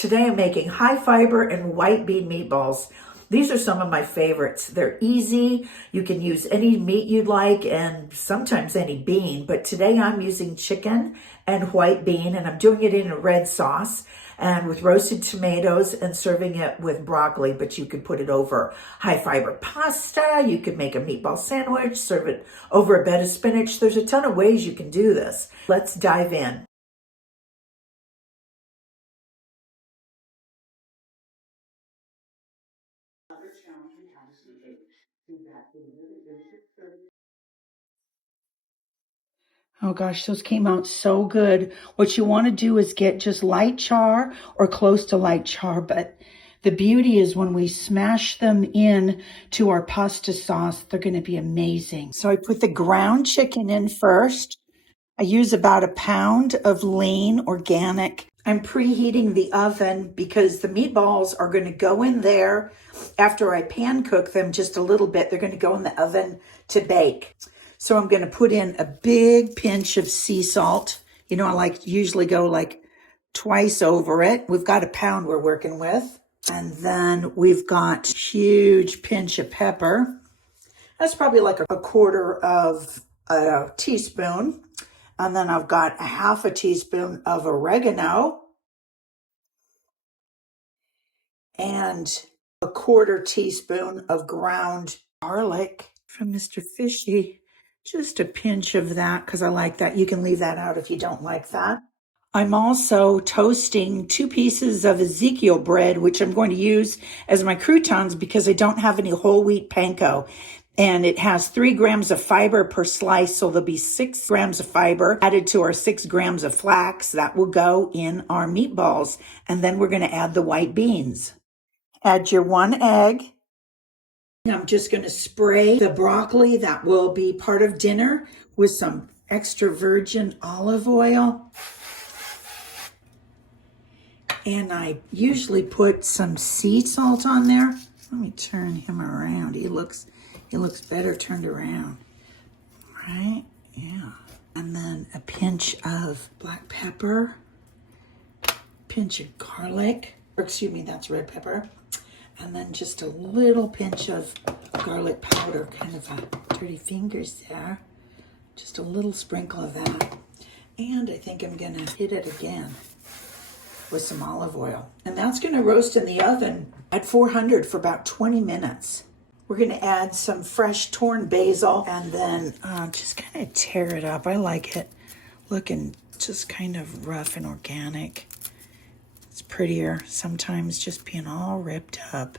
Today I'm making high fiber and white bean meatballs. These are some of my favorites. They're easy. You can use any meat you'd like and sometimes any bean, but today I'm using chicken and white bean, and I'm doing it in a red sauce and with roasted tomatoes and serving it with broccoli, but you could put it over high fiber pasta. You could make a meatball sandwich, serve it over a bed of spinach. There's a ton of ways you can do this. Let's dive in. Oh gosh, those came out so good. What you want to do is get just light char or close to light char, but the beauty is when we smash them in to our pasta sauce, they're going to be amazing. So I put the ground chicken in first. I use about a pound of lean organic. I'm preheating the oven because the meatballs are going to go in there after I pan cook them just a little bit. They're going to go in the oven to bake. So I'm going to put in a big pinch of sea salt. You know, I usually go like twice over it. We've got a pound we're working with. And then we've got a huge pinch of pepper. That's probably like a quarter of a teaspoon. And then I've got a half a teaspoon of oregano and a quarter teaspoon of ground garlic from Mr. Fishy. Just a pinch of that because I like that. You can leave that out if you don't like that. I'm also toasting 2 pieces of Ezekiel bread, which I'm going to use as my croutons because I don't have any whole wheat panko. And it has 3 grams of fiber per slice, so there'll be 6 grams of fiber added to our 6 grams of flax. That will go in our meatballs. And then we're going to add the white beans. Add your 1 egg. I'm just going to spray the broccoli that will be part of dinner with some extra virgin olive oil. And I usually put some sea salt on there. Let me turn him around. He looks better turned around. Right? Yeah. And then a pinch of black pepper, pinch of garlic, or excuse me, that's red pepper. And then just a little pinch of garlic powder, kind of a dirty fingers there. Just a little sprinkle of that. And I think I'm gonna hit it again with some olive oil. And that's gonna roast in the oven at 400 for about 20 minutes. We're gonna add some fresh torn basil and then just kind of tear it up. I like it looking just kind of rough and organic. It's prettier sometimes just being all ripped up.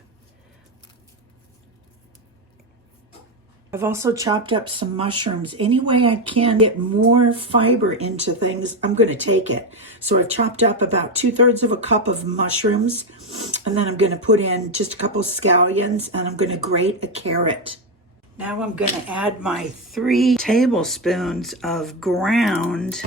I've also chopped up some mushrooms. Any way I can get more fiber into things, I'm going to take it. So I've chopped up about 2/3 of a cup of mushrooms, and then I'm going to put in just a couple scallions, and I'm going to grate a carrot. Now I'm going to add my 3 tablespoons of ground.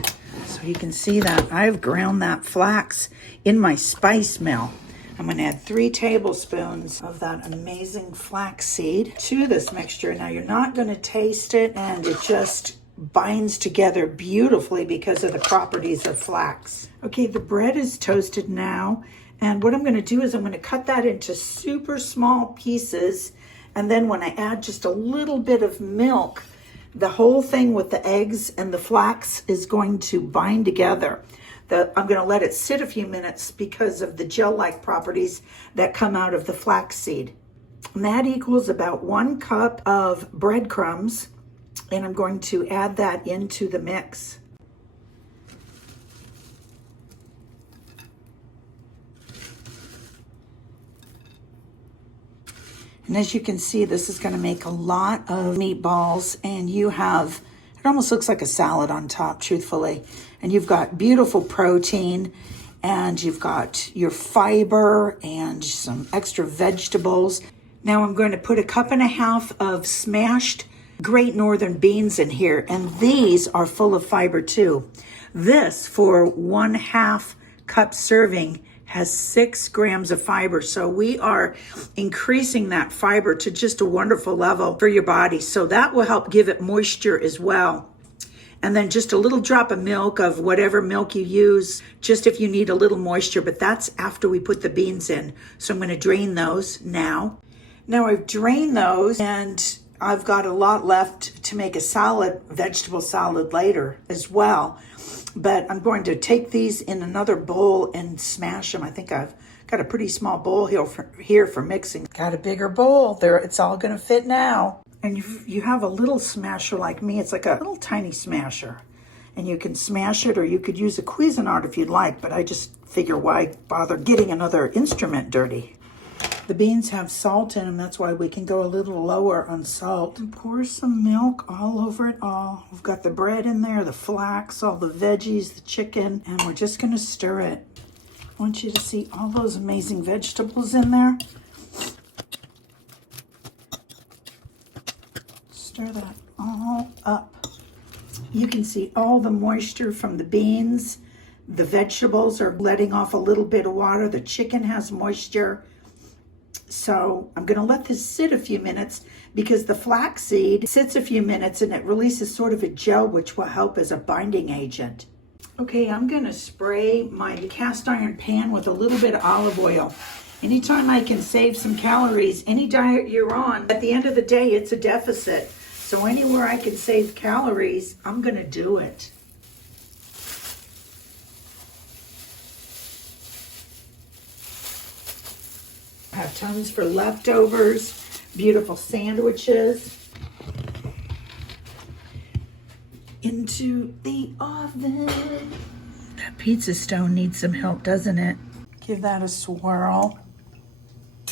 So you can see that I've ground that flax in my spice mill. I'm going to add 3 tablespoons of that amazing flax seed to this mixture. Now you're not going to taste it, and it just binds together beautifully because of the properties of flax. Okay, the bread is toasted now, and what I'm going to do is I'm going to cut that into super small pieces, and then when I add just a little bit of milk, the whole thing with the eggs and the flax is going to bind together. I'm going to let it sit a few minutes because of the gel-like properties that come out of the flax seed. And that equals about 1 cup of breadcrumbs, and I'm going to add that into the mix. And as you can see, this is going to make a lot of meatballs, and you have, it almost looks like a salad on top, truthfully. And you've got beautiful protein, and you've got your fiber and some extra vegetables. Now I'm going to put 1.5 cups of smashed Great Northern beans in here, and these are full of fiber too. This, for 1/2 cup serving, has 6 grams of fiber. So we are increasing that fiber to just a wonderful level for your body. So that will help give it moisture as well. And then just a little drop of milk, of whatever milk you use, just if you need a little moisture, but that's after we put the beans in. So I'm gonna drain those now. Now I've drained those and I've got a lot left to make a salad, vegetable salad later as well. But I'm going to take these in another bowl and smash them. I think I've got a pretty small bowl here for mixing. Got a bigger bowl there. It's all gonna fit now. And you have a little smasher like me. It's like a little tiny smasher. And you can smash it, or you could use a Cuisinart if you'd like, but I just figure why bother getting another instrument dirty. The beans have salt in them, that's why we can go a little lower on salt. And pour some milk all over it all. We've got the bread in there, the flax, all the veggies, the chicken, and we're just gonna stir it. I want you to see all those amazing vegetables in there. Stir that all up. You can see all the moisture from the beans. The vegetables are letting off a little bit of water. The chicken has moisture. So I'm going to let this sit a few minutes because the flaxseed sits a few minutes and it releases sort of a gel which will help as a binding agent. Okay, I'm going to spray my cast iron pan with a little bit of olive oil. Anytime I can save some calories, any diet you're on, at the end of the day, it's a deficit. So anywhere I can save calories, I'm going to do it. I have tons for leftovers, beautiful sandwiches. Into the oven. That pizza stone needs some help, doesn't it? Give that a swirl.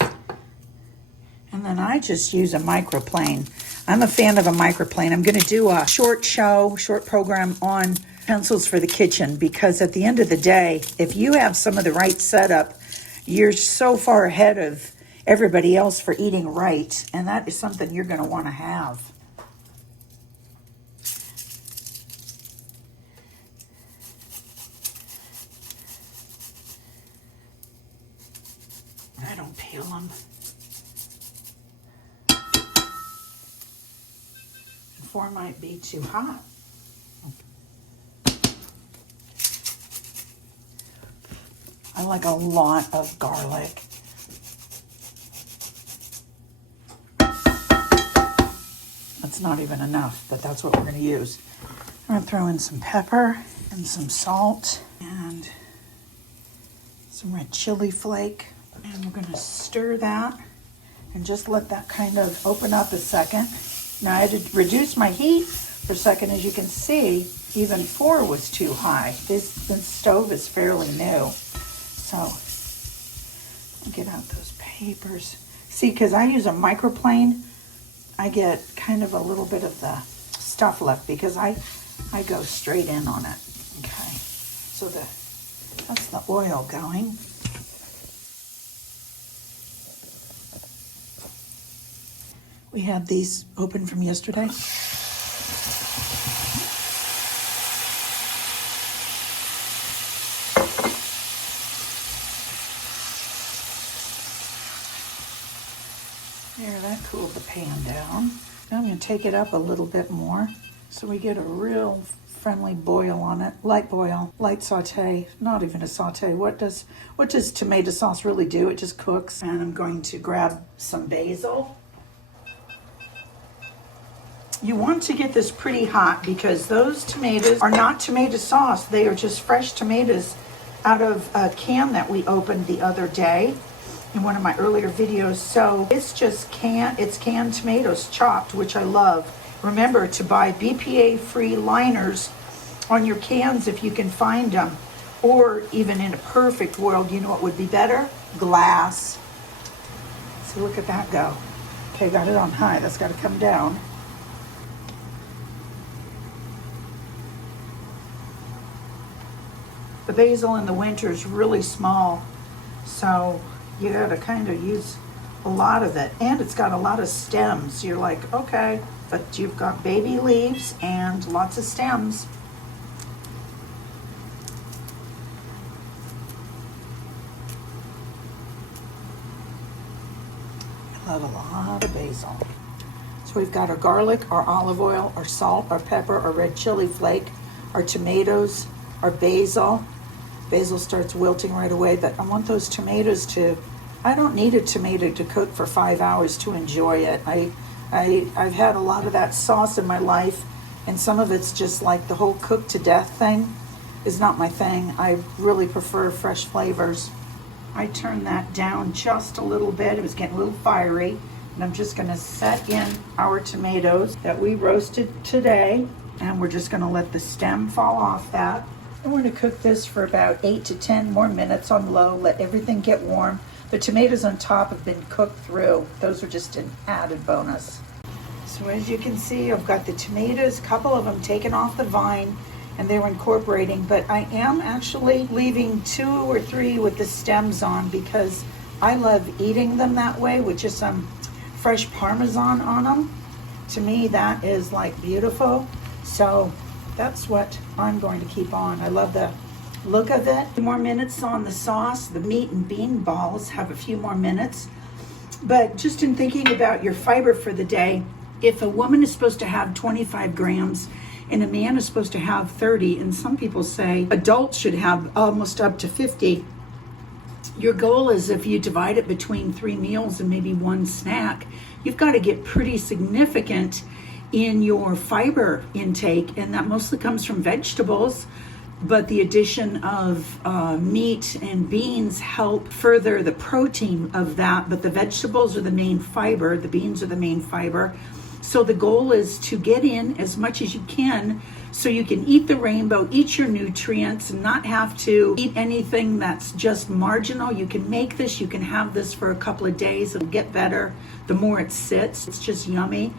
And then I just use a microplane. I'm a fan of a microplane. I'm going to do a short program on pencils for the kitchen, because at the end of the day, if you have some of the right setup, you're so far ahead of everybody else for eating right, and that is something you're going to want to have. I don't peel them. And 4 might be too hot. I like a lot of garlic. That's not even enough, but that's what we're going to use. I'm going to throw in some pepper and some salt and some red chili flake. And we're going to stir that and just let that kind of open up a second. Now I had to reduce my heat for a second. As you can see, even 4 was too high. This stove is fairly new. So I'll get out those papers. See, because I use a microplane, I get kind of a little bit of the stuff left because I go straight in on it. Okay, so that's the oil going. We had these open from yesterday. There, that cooled the pan down. Now I'm going to take it up a little bit more so we get a real friendly boil on it. Light boil, light saute, not even a saute. What does tomato sauce really do? It just cooks. And I'm going to grab some basil. You want to get this pretty hot because those tomatoes are not tomato sauce. They are just fresh tomatoes out of a can that we opened the other day in one of my earlier videos. So it's just canned tomatoes chopped, which I love. Remember to buy BPA-free liners on your cans if you can find them. Or even in a perfect world, you know what would be better? Glass. So look at that go. Okay, got it on high. That's got to come down. The basil in the winter is really small, so you gotta kind of use a lot of it. And it's got a lot of stems. You're like, okay, but you've got baby leaves and lots of stems. I love a lot of basil. It's So we've got our garlic, our olive oil, our salt, our pepper, our red chili flake, our tomatoes, our basil. Basil starts wilting right away, but I want those tomatoes to, I don't need a tomato to cook for 5 hours to enjoy it. I've had a lot of that sauce in my life, and some of it's just like the whole cook to death thing is not my thing. I really prefer fresh flavors. I turned that down just a little bit. It was getting a little fiery, and I'm just gonna set in our tomatoes that we roasted today, and we're just gonna let the stem fall off that. And we're gonna cook this for about 8 to 10 more minutes on low, let everything get warm. The tomatoes on top have been cooked through. Those are just an added bonus. So as you can see, I've got the tomatoes, a couple of them taken off the vine, and they're incorporating, but I am actually leaving 2 or 3 with the stems on because I love eating them that way with just some fresh Parmesan on them. To me, that is like beautiful. So that's what I'm going to keep on. I love the look of it. A few more minutes on the sauce. The meat and bean balls have a few more minutes. But just in thinking about your fiber for the day, if a woman is supposed to have 25 grams and a man is supposed to have 30, and some people say adults should have almost up to 50, your goal is if you divide it between 3 meals and maybe 1 snack, you've got to get pretty significant in your fiber intake, and that mostly comes from vegetables, but the addition of meat and beans help further the protein of that, but the vegetables are the main fiber, the beans are the main fiber. So the goal is to get in as much as you can so you can eat the rainbow, eat your nutrients, and not have to eat anything that's just marginal. You can make this, you can have this for a couple of days. It'll get better the more it sits. It's just yummy.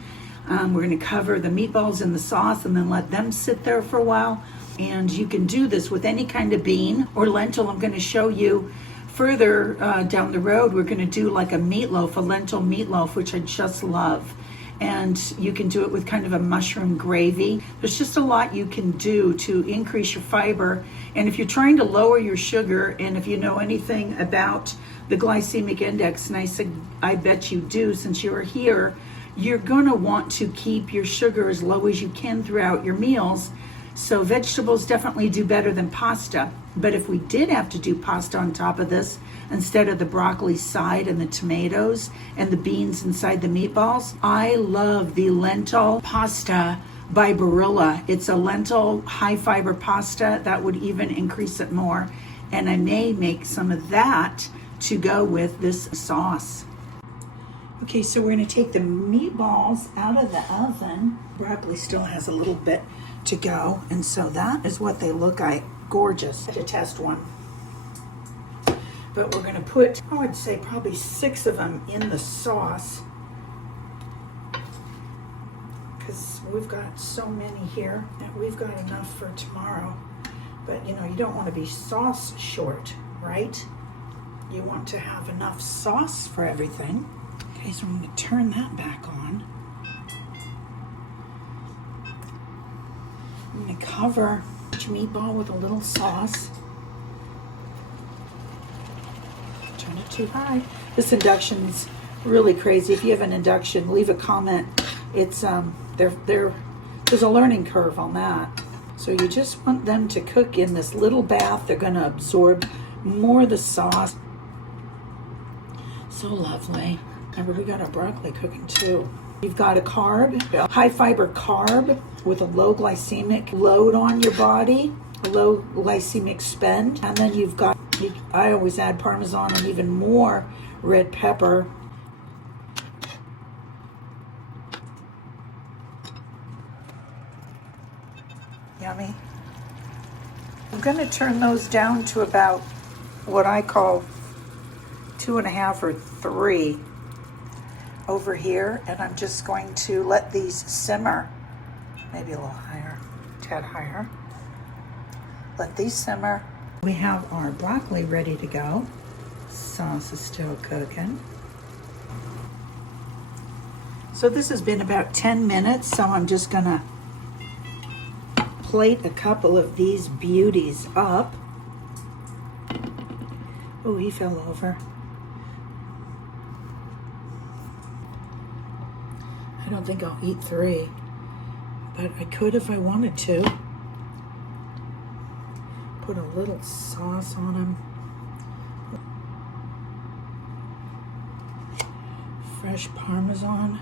We're gonna cover the meatballs in the sauce and then let them sit there for a while. And you can do this with any kind of bean or lentil. I'm gonna show you further down the road. We're gonna do like a meatloaf, a lentil meatloaf, which I just love. And you can do it with kind of a mushroom gravy. There's just a lot you can do to increase your fiber. And if you're trying to lower your sugar, and if you know anything about the glycemic index, and I bet you do since you're here, you're gonna want to keep your sugar as low as you can throughout your meals. So vegetables definitely do better than pasta. But if we did have to do pasta on top of this, instead of the broccoli side and the tomatoes and the beans inside the meatballs, I love the lentil pasta by Barilla. It's a lentil high fiber pasta that would even increase it more. And I may make some of that to go with this sauce. Okay, so we're gonna take the meatballs out of the oven. Broccoli still has a little bit to go, and so that is what they look like. Gorgeous. To test one. But we're gonna put, I would say probably 6 of them in the sauce because we've got so many here that we've got enough for tomorrow. But you know, you don't want to be sauce short, right? You want to have enough sauce for everything. Okay, so I'm going to turn that back on. I'm going to cover each meatball with a little sauce. Turn it too high. This induction's really crazy. If you have an induction, leave a comment. It's there's a learning curve on that. So you just want them to cook in this little bath. They're going to absorb more of the sauce. So lovely. Remember, we got our broccoli cooking too. You've got a carb, a high fiber carb with a low glycemic load on your body, a low glycemic spend. And then you've got, I always add Parmesan and even more red pepper. Yummy. I'm going to turn those down to about what I call 2.5 or 3 over here, and I'm just going to let these simmer, maybe a little higher, a tad higher. Let these simmer. We have our broccoli ready to go. Sauce is still cooking. So this has been about 10 minutes, so I'm just gonna plate a couple of these beauties up. Oh, he fell over. I don't think I'll eat 3, but I could if I wanted to. Put a little sauce on them. Fresh Parmesan.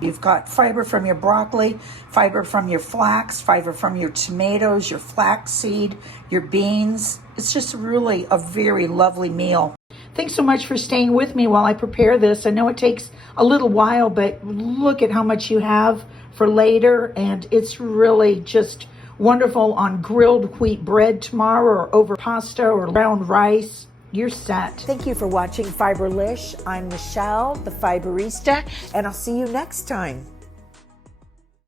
You've got fiber from your broccoli, fiber from your flax, fiber from your tomatoes, your flaxseed, your beans. It's just really a very lovely meal. Thanks so much for staying with me while I prepare this. I know it takes a little while, but look at how much you have for later, and it's really just wonderful on grilled wheat bread tomorrow, or over pasta or brown rice. You're set. Thank you for watching Fiberlish. I'm Michelle, the Fiberista, and I'll see you next time.